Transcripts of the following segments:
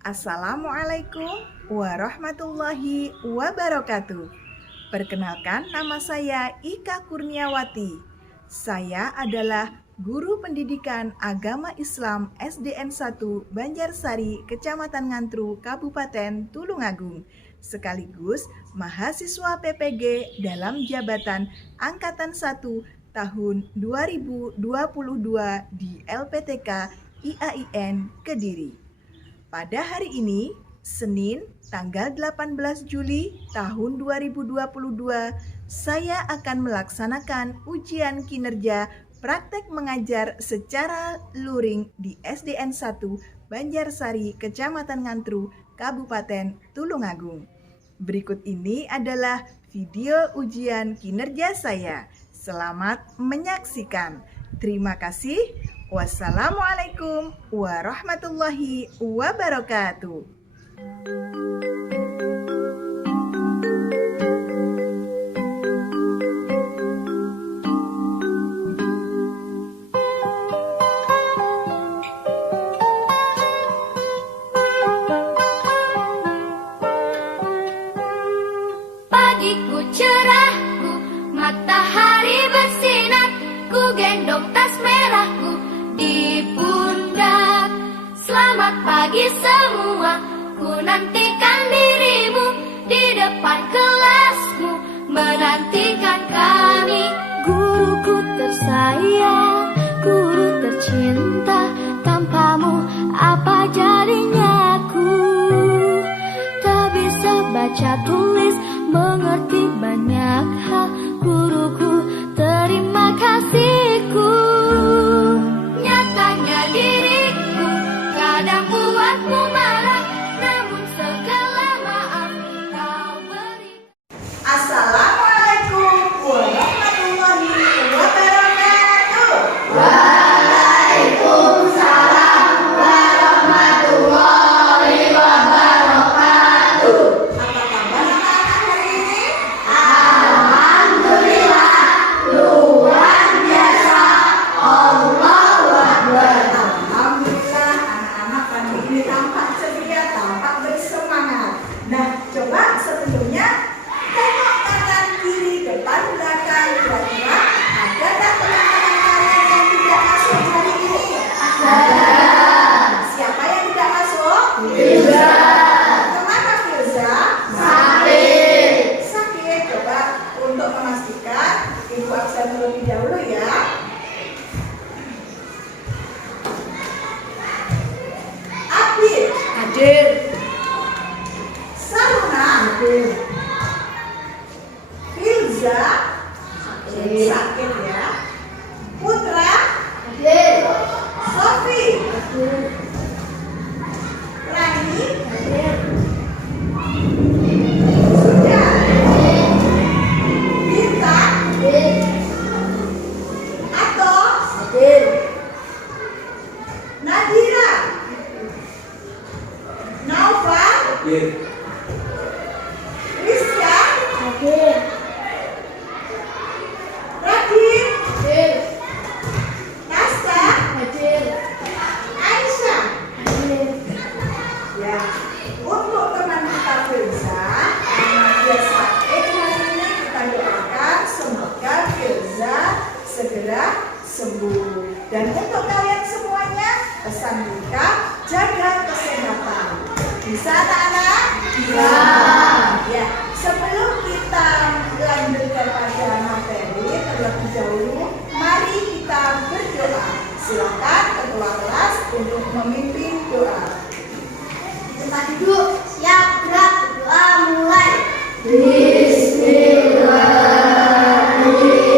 Assalamualaikum warahmatullahi wabarakatuh. Perkenalkan, nama saya Ika Kurniawati. Saya adalah Guru Pendidikan Agama Islam SDN 1 Banjarsari, Kecamatan Ngantru, Kabupaten Tulungagung, sekaligus mahasiswa PPG dalam jabatan Angkatan 1 tahun 2022 di LPTK IAIN Kediri. Pada hari ini, Senin, tanggal 18 Juli tahun 2022, saya akan melaksanakan ujian kinerja praktek mengajar secara luring di SDN 1 Banjarsari, Kecamatan Ngantru, Kabupaten Tulungagung. Berikut ini adalah video ujian kinerja saya. Selamat menyaksikan. Terima kasih. Wassalamualaikum warahmatullahi wabarakatuh. Pagiku cerahku, matahari bersinar, ku gendong tas merahku di pundak. Selamat pagi semua, ku nantikan dirimu di depan kelasmu, menantikan kami. Guruku tersayang, guru tercinta, tanpamu apa jadinya aku? Tak bisa baca tulis, mengerti banyak hal. Guruku, terima kasihku. Nyatanya diriku kadang buatmu marah, namun segala maaf kau beri. Assalamualaikum warahmatullahi wabarakatuh. Waalaikumsalam warahmatullahi wabarakatuh. Apa kabar anak-anak hari ini? Alhamdulillah, luar biasa. Allahu Akbar. Alhamdulillah, anak-anak pagi ini tampak ceria, tampak bersemangat. Nah, coba sebelumnya tengok kanan kiri depan belakang, kira-kira ada tak teman-teman kalian yang tidak masuk hari ini? Ada. Siapa yang tidak masuk? Filza. Kemana Filza? Sakit. Sakit. Coba untuk memastikan ibu absen terlebih dahulu ya. Abid Hadir. Saruna Hadir. Filza Sakit. sakit ya. Putra Hadir. Sofi Hadir. Rani Hadir. sudah. Bintang Hadir. Atos Hadir. Nadira Naufal Rizka Hadir. Radin Hadir. Nasta Hadir. Aisyah. Hadir. Ya, untuk teman kita Filza, karena dia sakit hari ini, kita doakan semoga Filza segera sembuh. Dan untuk kalian semuanya, pesan kita jaga kesehatan. Bisa anak-anak? Bisa. Ya, sebelum kita lanjut kepada materi terlebih dahulu, mari kita berdoa. Silakan ketua kelas untuk memimpin doa. Kita duduk, siap, gerak, doa mulai. Bismillahirrahmanirrahim.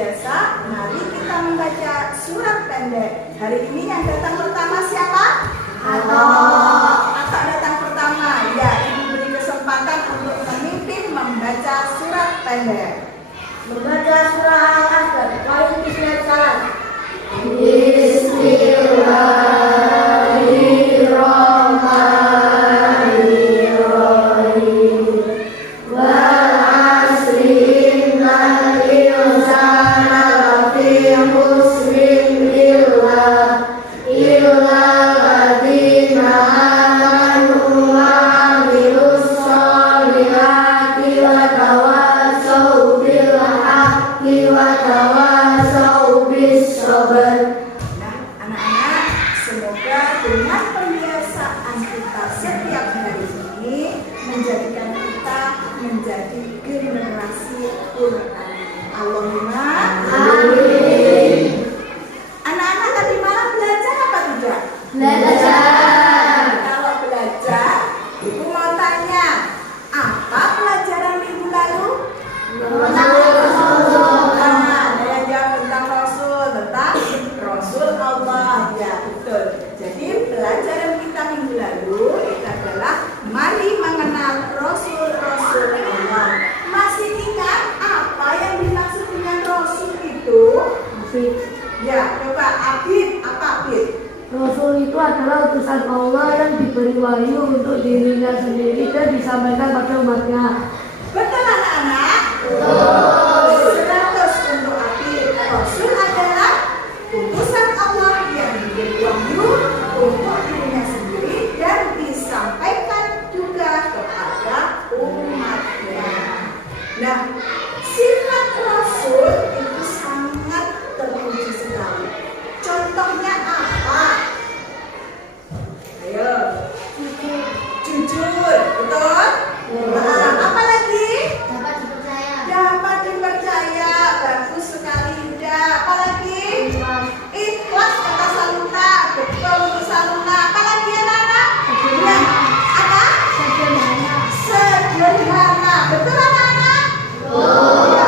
biasa, mari kita membaca surat pendek. Hari ini yang datang pertama siapa? Atta datang pertama. Ya, Ibu beri kesempatan untuk memimpin membaca surat pendek. Membaca surah Al-Asr. Poin Bismillah. Nah, anak-anak, semoga dengan pembiasaan kita setiap hari ini menjadikan kita menjadi generasi Quran. Allahumma amin. Anak-anak tadi malam belajar apa tidak? Belajar. Kalau belajar, Ibu mau tanya, apa pelajaran minggu lalu? Tentang Rasul Allah. Ya, betul. Jadi pelajaran kita minggu lalu itu adalah mari mengenal Rasul-Rasul Allah. Masih ingat apa yang dimaksud dengan Rasul itu? Ya, coba Abid, apa Abid? Rasul itu adalah utusan Allah yang diberi wahyu untuk dirinya sendiri dan disampaikan pada umatnya. Betul anak-anak? Betul. 100 untuk Abid. Rasul adalah utusan Allah yang diberi wahyu untuk dirinya sendiri dan disampaikan juga kepada umatnya. Nah, sifat Rasul itu sangat terpuji sekali. Contohnya apa? Ayo. Jujur, betul? Nah, apa lagi? Dapat dipercaya. Dapat dipercaya, bagus sekali. Udah, apa lagi? Ikhlas kata Saluna, betul untuk Saluna. Apa lagi anak-anak? Ya, apa? Sederhana, betul anak-anak? Ya,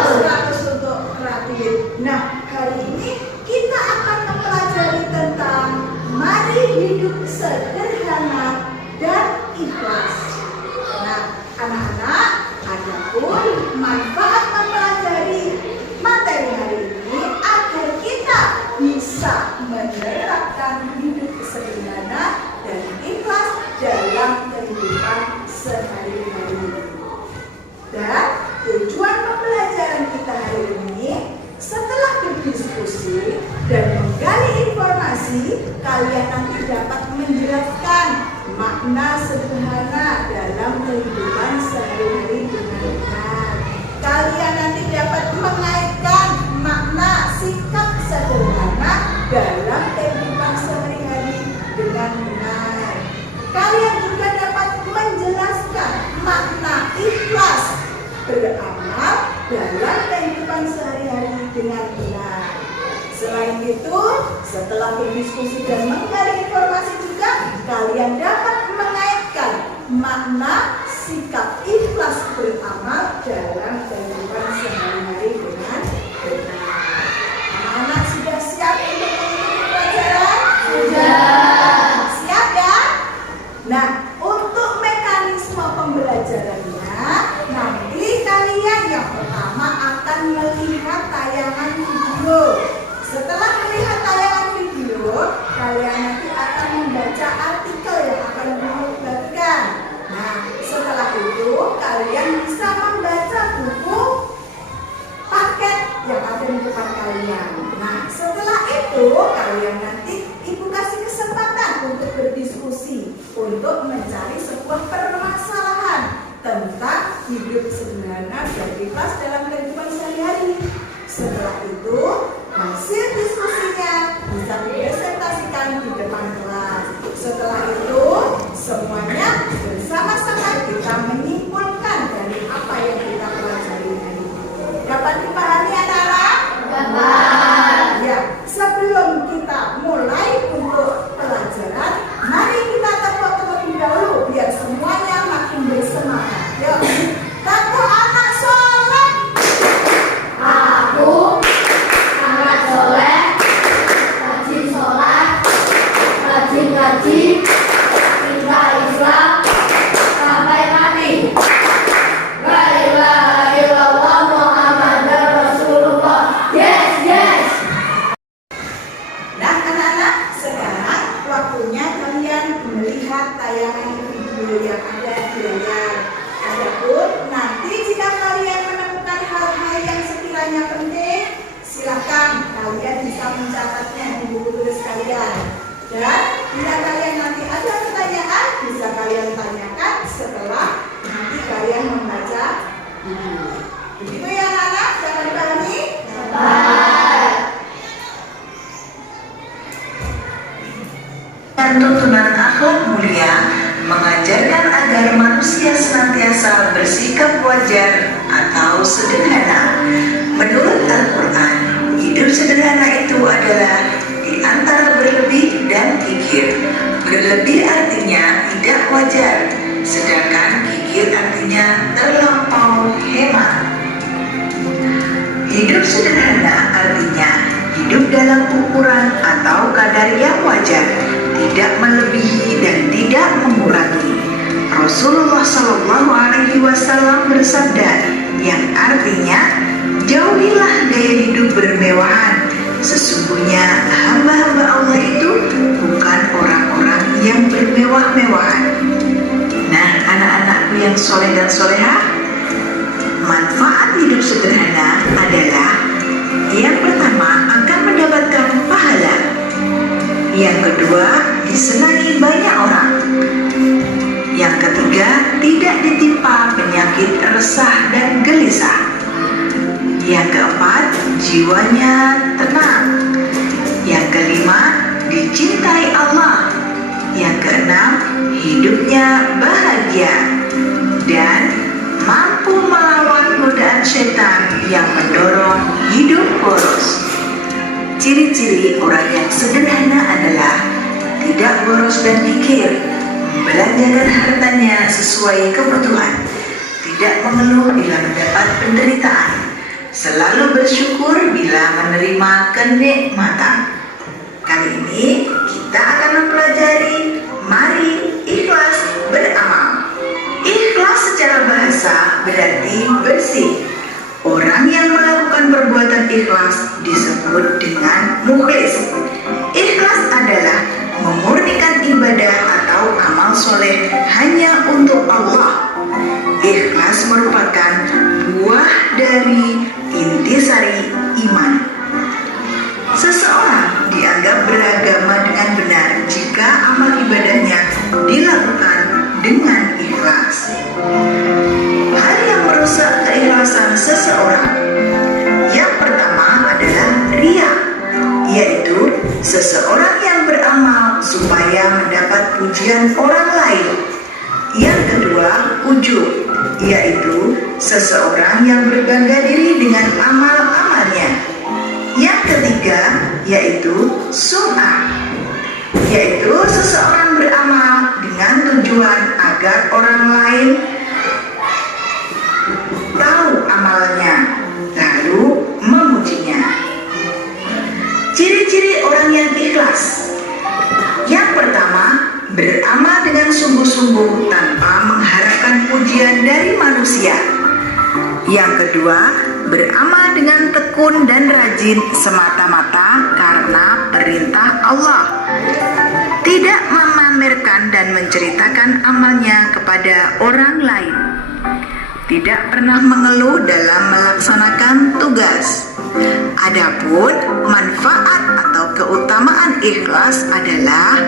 100 untuk Ratin. Nah, hari ini kita akan mempelajari tentang mari hidup sederhana dan ikhlas. Nah, anak-anak, adapun manfaat mempelajari materi hari ini agar kita bisa menerapkan hidup sederhana dan ikhlas dalam kehidupan sehari-hari. Dan tujuan pembelajaran kita hari ini, setelah berdiskusi dan menggali informasi, kalian nanti dapat menjelaskan makna sederhana dalam kehidupan sehari-hari dengan benar. Kalian nanti dapat mengaitkan makna sikap sederhana dalam kehidupan sehari-hari dengan benar. Kalian juga dapat menjelaskan makna ikhlas beramal dalam kehidupan sehari-hari dengan benar. Selain itu, setelah berdiskusi dan menggali informasi juga, kalian dapat mengaitkan makna sikap ikhlas beramal dalam kehidupan sehari-hari dengan benar. Anak-anak sudah siap untuk mengikuti pelajaran? Sudah. Siap ya? Nah, untuk mekanisme pembelajarannya, nanti kalian yang pertama akan melihat tayangan video. Setelah melihat tayangan video, kalian nanti akan membaca artikel yang akan dibagikan. Nah, setelah itu kalian bisa membaca buku paket yang ada di depan kalian. Nah, setelah itu kalian nanti Ibu kasih kesempatan untuk berdiskusi, untuk mencari sebuah permasalahan tentang hidup sederhana dan ikhlas dalam kehidupan sehari-hari. Setelah itu, hasil diskusinya bisa dipresentasikan di depan kelas. Setelah itu, semuanya bersama-sama kita menyimpulkan dari apa yang kita pelajari hari ini. Dapat dipahami anak-anak? Dapat. Ya, sebelum kita mulai untuk pelajaran, mari kita tepuk terlebih dahulu biar semuanya makin bersemangat. Yuk, tepuk anak soleh. Silakan kalian bisa mencatatnya di buku tulis kalian. Dan bila kalian nanti ada pertanyaan, bisa kalian tanyakan setelah nanti kalian membaca buku. Begitu ya anak-anak, dapat dipahami? Dan tuntunan akhlak mulia mengajarkan agar manusia senantiasa bersikap wajar atau sederhana. Menurut Al-Quran, hidup sederhana itu adalah di antara berlebih dan kikir. Berlebih artinya tidak wajar, sedangkan kikir artinya terlampau hemat. Hidup sederhana artinya hidup dalam ukuran atau kadar yang wajar, tidak melebihi dan tidak mengurangi. Rasulullah Shallallahu Alaihi Wasallam bersabda, yang artinya jauhilah gaya hidup bermewahan. Sesungguhnya hamba-hamba Allah itu bukan orang-orang yang bermewah-mewahan. Nah, anak-anakku yang soleh dan solehah, manfaat hidup sederhana adalah yang pertama akan mendapatkan pahala. Yang kedua, disenangi banyak orang. Yang ketiga, tidak ditimpa penyakit resah dan gelisah. Yang keempat, jiwanya tenang. Yang kelima, dicintai Allah. Yang keenam, hidupnya bahagia dan mampu melawan godaan setan yang mendorong hidup boros. Ciri-ciri orang yang sederhana adalah tidak boros dan kikir, membelanjakan hartanya sesuai kebutuhan, tidak mengeluh bila mendapat penderitaan, selalu bersyukur bila menerima kenikmatan. Kali ini kita akan mempelajari mari ikhlas beramal. Ikhlas secara bahasa berarti bersih. Orang yang melakukan perbuatan ikhlas disebut dengan mukhlis. Ikhlas adalah memurnikan ibadah atau amal soleh hanya untuk Allah. Ikhlas merupakan buah dari intisari iman. Seseorang dianggap beragama dengan benar jika amal ibadahnya dilakukan dengan ikhlas. Hal yang merusak keikhlasan seseorang, yang pertama adalah riya, yaitu seseorang yang beramal supaya mendapat pujian orang lain. Yang kedua, ujub, yaitu seseorang yang berbangga diri dengan amal-amalnya. Yang ketiga, yaitu sum'ah, yaitu seseorang beramal dengan tujuan agar orang lain tahu amalnya, lalu memujinya. Ciri-ciri orang yang ikhlas. Yang pertama, beramal dengan sungguh-sungguh tanpa mengharapkan pujian dari manusia. Yang kedua, beramal dengan tekun dan rajin semata-mata karena perintah Allah. Tidak memamerkan dan menceritakan amalnya kepada orang lain. Tidak pernah mengeluh dalam melaksanakan tugas. Adapun manfaat atau keutamaan ikhlas adalah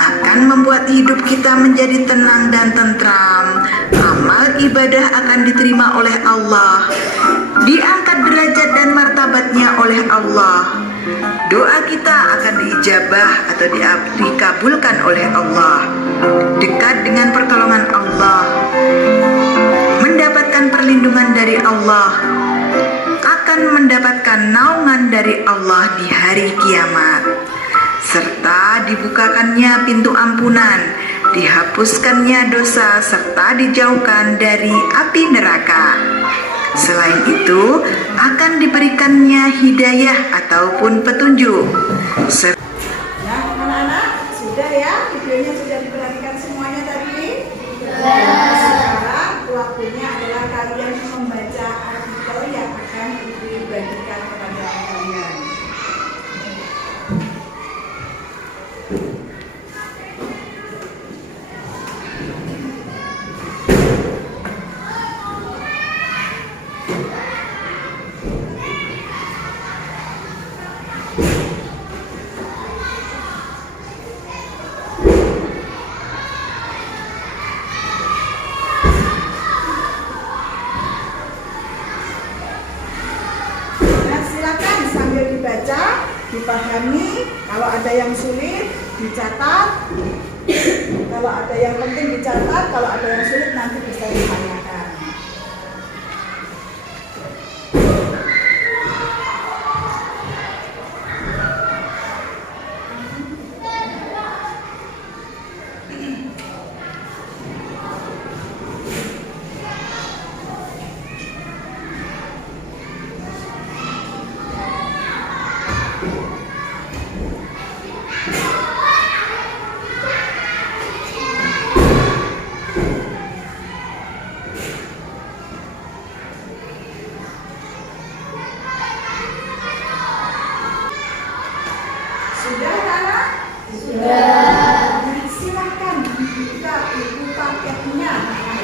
akan membuat hidup kita menjadi tenang dan tentram. Amal ibadah akan diterima oleh Allah, diangkat derajat dan martabatnya oleh Allah. Doa kita akan diijabah atau dikabulkan oleh Allah. Dekat dengan pertolongan Allah, mendapatkan perlindungan dari Allah, akan mendapatkan naungan dari Allah di hari kiamat, serta dibukakannya pintu ampunan, dihapuskannya dosa, serta dijauhkan dari api neraka. Selain itu, akan diberikannya hidayah ataupun petunjuk. Nah, anak-anak, sudah ya? Videonya sudah diperhatikan semuanya tadi? Sekarang waktunya adalah kalian membaca artikel yang akan dibagikan kepada kalian. dipahami, kalau ada yang sulit dicatat, kalau ada yang penting dicatat, kalau ada yang sulit nanti bisa ditanyakan. Sudah, anak? Sudah. Silakan dibuka buku paketnya,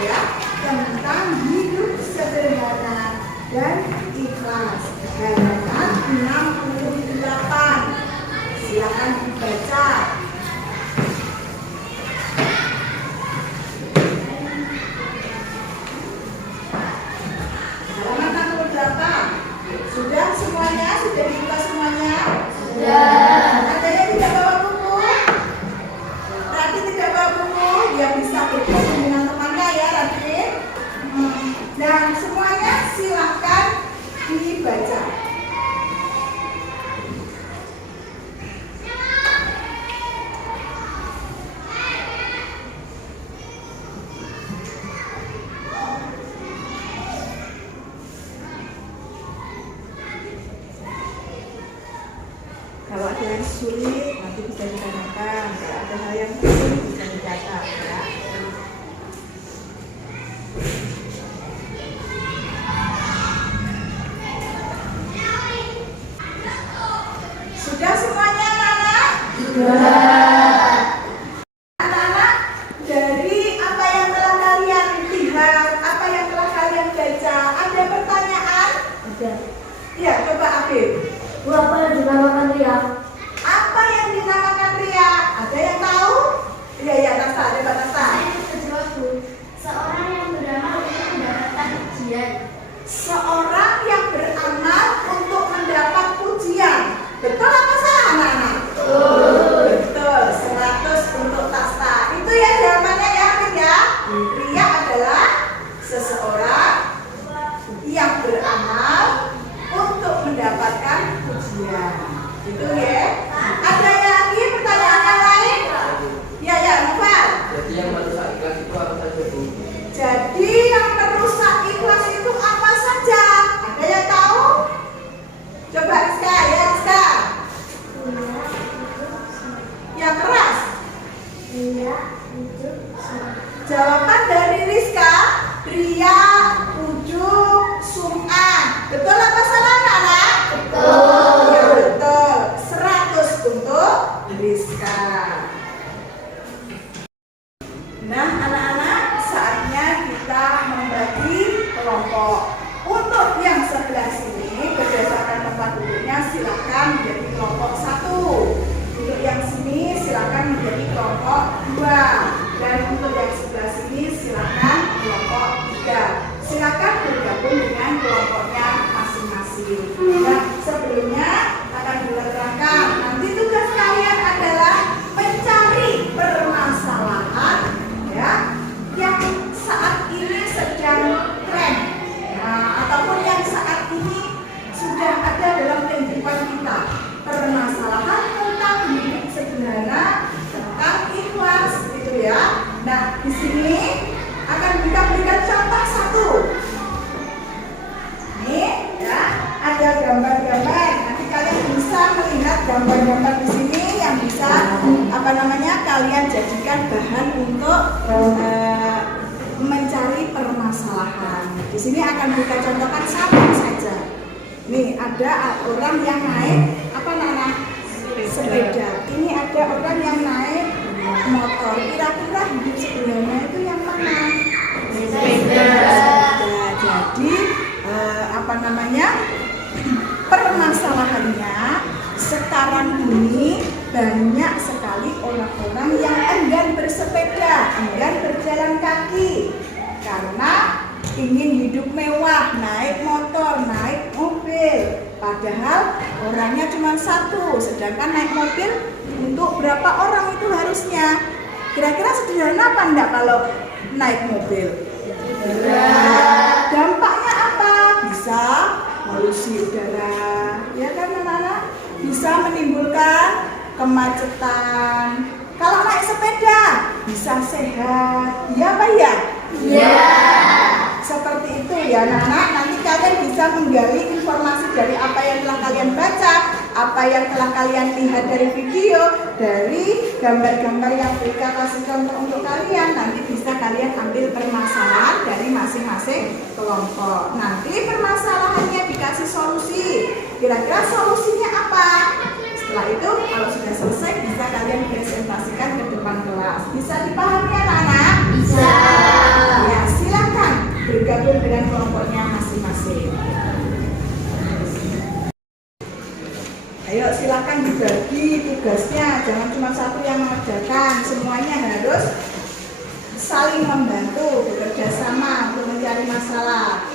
ya, tentang hidup sederhana dan ikhlas. Halaman 68. Silakan dibaca. Halaman 68. Sudah semuanya? Sudah dibuka semuanya? Sudah. Ada yang tidak bawa buku? Tadi tidak bawa buku, dia bisa bergabung dengan temannya ya, Radit. Dan semuanya silakan dibaca. Kalau ada yang sulit nanti bisa ditanyakan. Kalau ada hal yang sulit bisa dicatat ya. Sudah semuanya anak-anak? Sudah. Anak-anak, dari apa yang telah kalian lihat, apa yang telah kalian baca, ada pertanyaan? Ada. Ya, coba Afif. Bu, apa yang dinamakan riak? Apa yang dinamakan ria? Ada yang tahu? Iya, iya, Tasta, coba Tasta. Seorang yang beramal untuk mendapatkan ujian. Seorang yang beramal untuk mendapat pujian. Betul apa salah anak-anak? Betul, 100 untuk Tasta. Itu ya jawabannya ya, Afif ya. Ria adalah seseorang yang beramal untuk mendapatkan pujian. Itu ya. Ada lagi pertanyaan yang lain? Ya, ya, Noval. Jadi yang merusak ikhlas itu apa saja, Bu? Jadi yang merusak ikhlas itu apa saja? Ada yang tahu? Coba Rizka, ya Rizka. Yang keras. Jawaban dari Rizka, pria, ujub, sum'ah. Betul apa salah anak-anak? Betul. Ya betul. 100 untuk Rizka. Nah anak-anak, saatnya kita membagi kelompok. Untuk yang sebelah sini, berdasarkan tempat duduknya silakan menjadi kelompok 1. Untuk yang sini silakan menjadi kelompok 2. Dan untuk yang sebelah sini silakan kelompok 3. Silakan bergabung dengan kelompoknya masing-masing. Nah, sebelumnya akan diterangkan. Nanti tugas kalian adalah mencari permasalahan ya yang saat ini sedang tren, ataupun yang saat ini sudah ada dalam kehidupan kita. Permasalahan tentang hidup sederhana, tentang ikhlas, gitu ya. Nah, di sini akan kita berikan contoh 1. Ini ya, ada gambar-gambar. Nanti kalian bisa melihat gambar-gambar di sini yang bisa kalian jadikan bahan untuk mencari permasalahan. Di sini akan kita contohkan satu saja. Nih ada orang yang naik sepeda. Ini ada orang yang naik motor. Kira-kira hidup sederhana itu yang mana? Sepeda. Jadi permasalahannya sekarang ini banyak sekali orang-orang yang enggan bersepeda, enggan berjalan kaki karena ingin hidup mewah, naik motor, naik mobil. Padahal orangnya cuma satu, sedangkan naik mobil untuk berapa orang itu harusnya. Kira-kira sederhana apa enggak kalau naik mobil? Dampaknya apa? Bisa polusi udara, ya kan anak-anak? Bisa menimbulkan kemacetan. Kalau naik sepeda bisa sehat, iya apa ya? Iya. Seperti itu ya anak-anak. Nanti kalian bisa menggali informasi dari apa yang telah kalian baca, apa yang telah kalian lihat dari video, dari gambar-gambar yang Rika kasih contoh untuk kalian. Nanti bisa kalian ambil permasalahan dari masing-masing kelompok. Nanti permasalahannya dikasih solusi. Kira-kira solusinya apa? Setelah itu kalau sudah selesai bisa kalian presentasikan ke depan kelas. Bisa dipahami anak-anak? Bisa. Ya, silakan bergabung dengan kelompoknya masing-masing. Ayo silakan dibagi tugasnya, jangan cuma satu yang mengerjakan, semuanya harus saling membantu, bekerja sama untuk mencari masalah.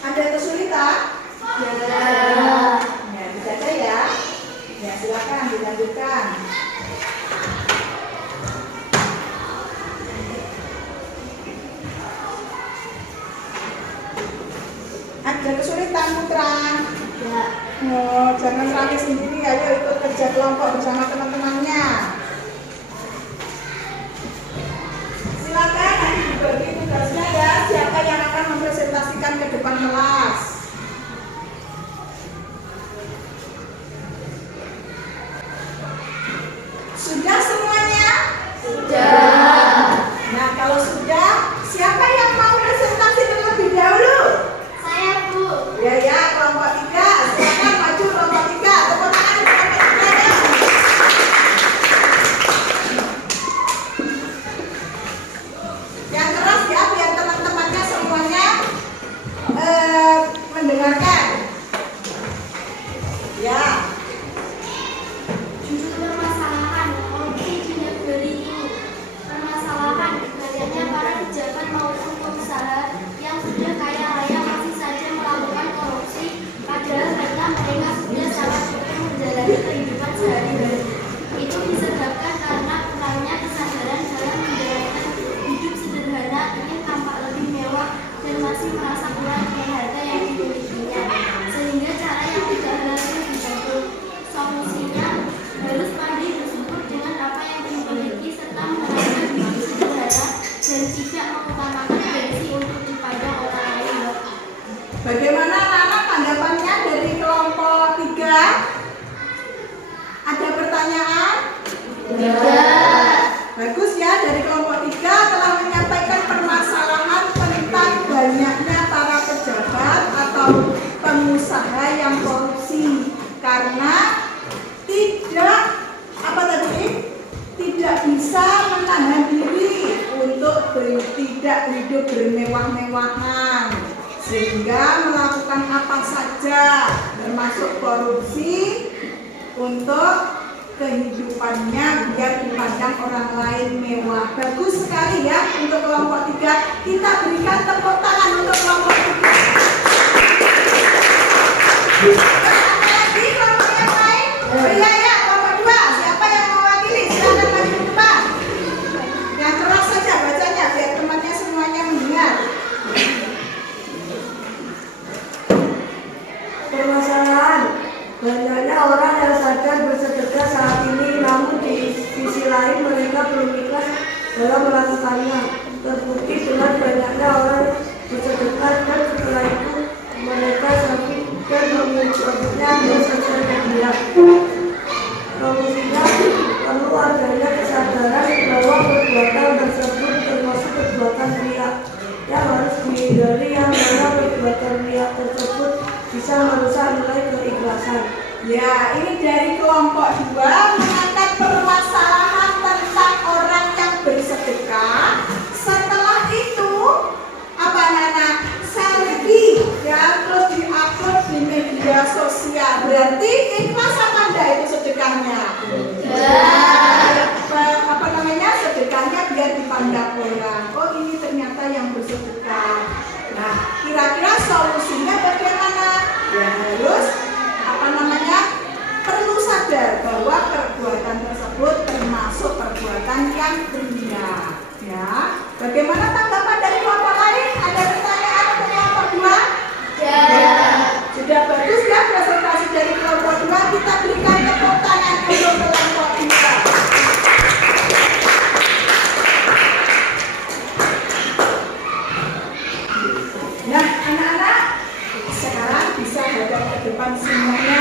Ada kesulitan? Ya. Ya, dibaca ya. Ya, silakan dilanjutkan. Ada kesulitan Putra? Ya. Oh, jangan rame sendiri, ayo ikut kerja kelompok bersama teman-temannya. Silakan nanti dibagi tugasnya ya, siapa yang akan mempresentasikan ke depan kelas. Sudah semuanya? Sudah. Nah, kalau sudah, siapa yang mau presentasi terlebih dahulu? Saya, Bu. Ya, kelompok 3. Silakan maju kelompok 3. Tepuk tangan untuk kelompok 3 ya. Yang keras ya, biar teman-temannya semuanya mendengarkan. Ya. Judul permasalahan korupsi di negeri ini. Permasalahan banyaknya para pejabat maupun pengusaha yang sudah kaya raya masih saja melakukan korupsi, padahal harta mereka sudah sangat cukup menjalani kehidupan sehari-hari. Itu disebabkan karena kurangnya kesadaran dalam menjalankan hidup sederhana, ingin tampak lebih mewah dan masih merasa kurang dengan harta yang dimilikinya, sehingga cara yang tidak halal itu ditempuh. Solusinya harus pandai bersyukur dengan apa yang dimiliki serta menerapkan hidup sederhana dan tidak mengutamakan gengsi untuk dipandang orang lain. Bagaimana anak-anak tanggapannya dari kelompok 3? Ada pertanyaan? Bagus ya, dari kelompok 3 telah menyampaikan permasalahan tentang banyaknya para pejabat atau pengusaha yang korupsi karena tidak bisa menahan diri untuk tidak hidup bermewah-mewahan, sehingga melakukan apa saja termasuk korupsi untuk kehidupannya biar dipandang orang lain mewah. Bagus sekali ya untuk kelompok 3. Kita berikan tepuk tangan untuk kelompok 3. Ada lagi kelompok yang lain? Iya ya, kelompok 2. Siapa yang mewakili? Silakan maju ke depan. Yang keras saja bacanya biar temannya semuanya mendengar. Permasalahan banyaknya orang yang sadar bersedekah saat ini, namun di sisi lain mereka belum ikhlas dalam melakukannya. Terbukti dengan banyaknya orang bersedekah dan setelah itu mereka sakit dan mengucapkannya di sosial media. Solusinya perlu adanya kesadaran bahwa perbuatan tersebut termasuk perbuatan riya yang harus dihindari, yang mana perbuatan riya tersebut bisa merusak nilai keikhlasan. Ya, ini dari kelompok 2 mengangkat permasalahan tentang orang yang bersedekah. Setelah itu apa anak-anak? Selfie ya, terus diupload di media sosial. Berarti ikhlas apa enggak itu sedekahnya? Ya. Sedekahnya biar ini ternyata yang bersedekah. Nah, kira-kira solusinya bagaimana? Ya harus perlu sadar bahwa perbuatan tersebut termasuk perbuatan yang hina. Ya, bagaimana tanggapan dari kelompok lain? Ada pertanyaan untuk kelompok 2? Ya. Sudah bagus ya presentasi dari kelompok 2. Kita berikan tepuk tangan untuk kelompok 2. Nah, anak-anak, sekarang bisa hadap ke depan semuanya.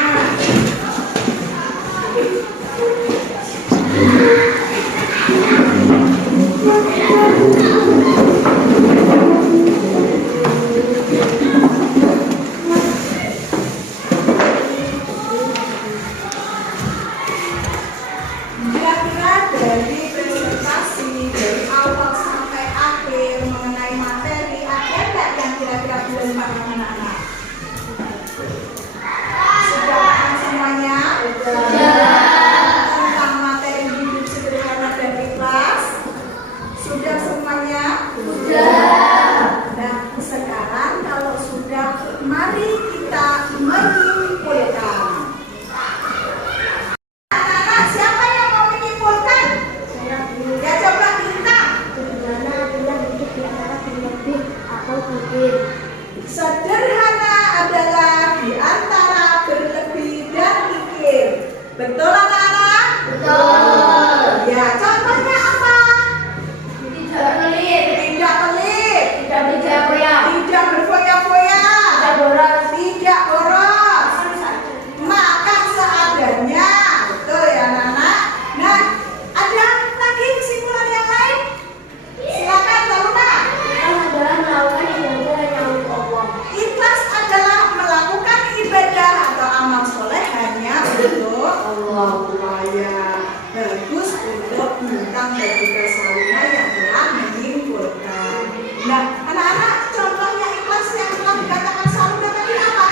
Kira-kira dari presentasi dari awal sampai akhir mengenai materi, ada nggak yang kira-kira belum paham anak-anak? Sudah paham semuanya? Tentang materi hidup sederhana dan ikhlas? Sudah semuanya? Nah, sekarang kalau sudah, mari kita menyimpulkan. Anak-anak, siapa yang mau menyimpulkan? Ya, coba bintang. Sederhana adalah hidup di antara berlebih atau kurang. Sederhana adalah di antara berlebih dan mikir. Betul anak-anak? Betul. Ya, contohnya apa? Tidak pelit. Tidak pelit, Tidak berfoya-foya. tidak berfoya-foya, Tidak boros. tidak boros, makan seadanya. Betul ya anak-anak? Nah, ada lagi kesimpulan yang lain? Silakan Taruna. Ikhlas adalah melakukan ibadah hanya untuk Allah. Ikhlas adalah melakukan ibadah atau amal soleh hanya untuk Allah. Ya, bagus untuk bintang dan juga Saluna yang telah menyimpulkan. Nah, anak-anak, contohnya ikhlas yang telah dikatakan Saluna tadi apa?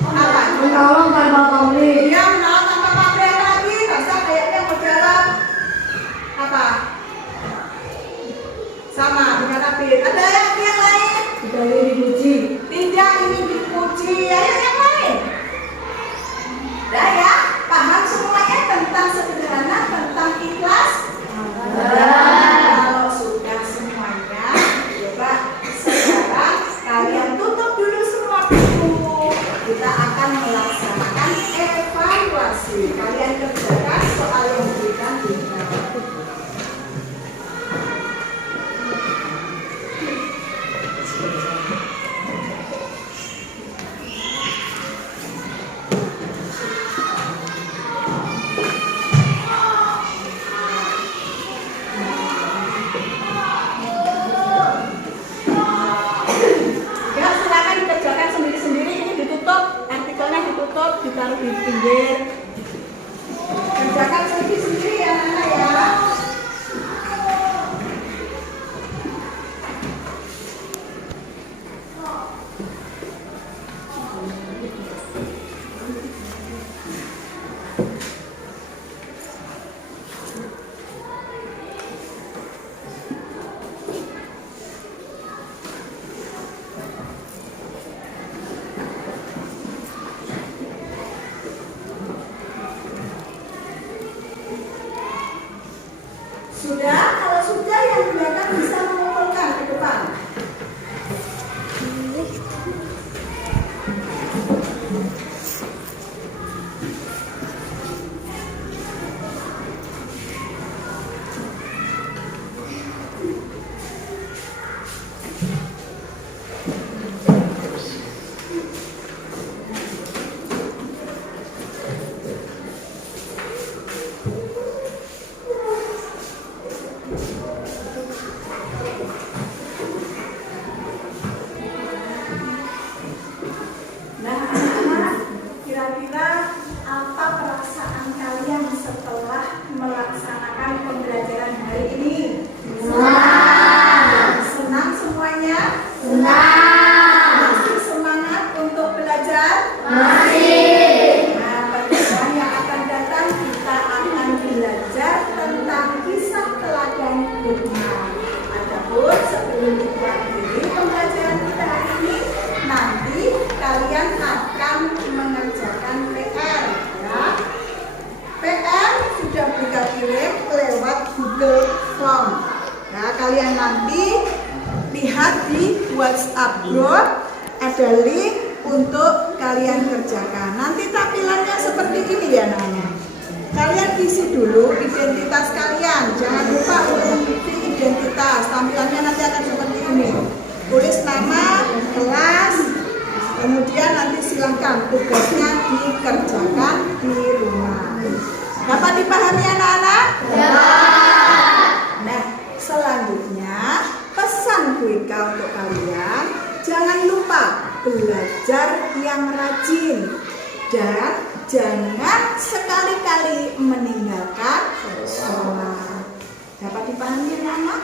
Apa? Menolong tanpa pamrih. Dia menolong tanpa pamrih. Apa lagi? Rasa kayaknya mau jawab apa? Sama dengan Abid. Ada yang lain? Tidak ingin dipuji. Tidak ingin dipuji. Ayo yang lain. Udah ya? Paham semuanya tentang sederhana, tentang ikhlas? Kalau sudah semuanya, coba sekarang kalian tutup dulu semua buku. Kita akan melaksanakan evaluasi. Kalian kerjakan soal yang diberikan bintang. nanti lihat di WhatsApp group, ada link untuk kalian kerjakan. Nanti tampilannya seperti ini ya Nana. Kalian isi dulu identitas kalian, jangan lupa untuk mengisi identitas. Tampilannya nanti akan seperti ini. Tulis nama, kelas, kemudian nanti silahkan tugasnya dikerjakan di rumah. Dapat dipahami anak-anak? Nah, selanjutnya pesan Kuika untuk kalian, jangan lupa belajar yang rajin dan jangan sekali-kali meninggalkan sholat. Dapat dipahami anak-anak?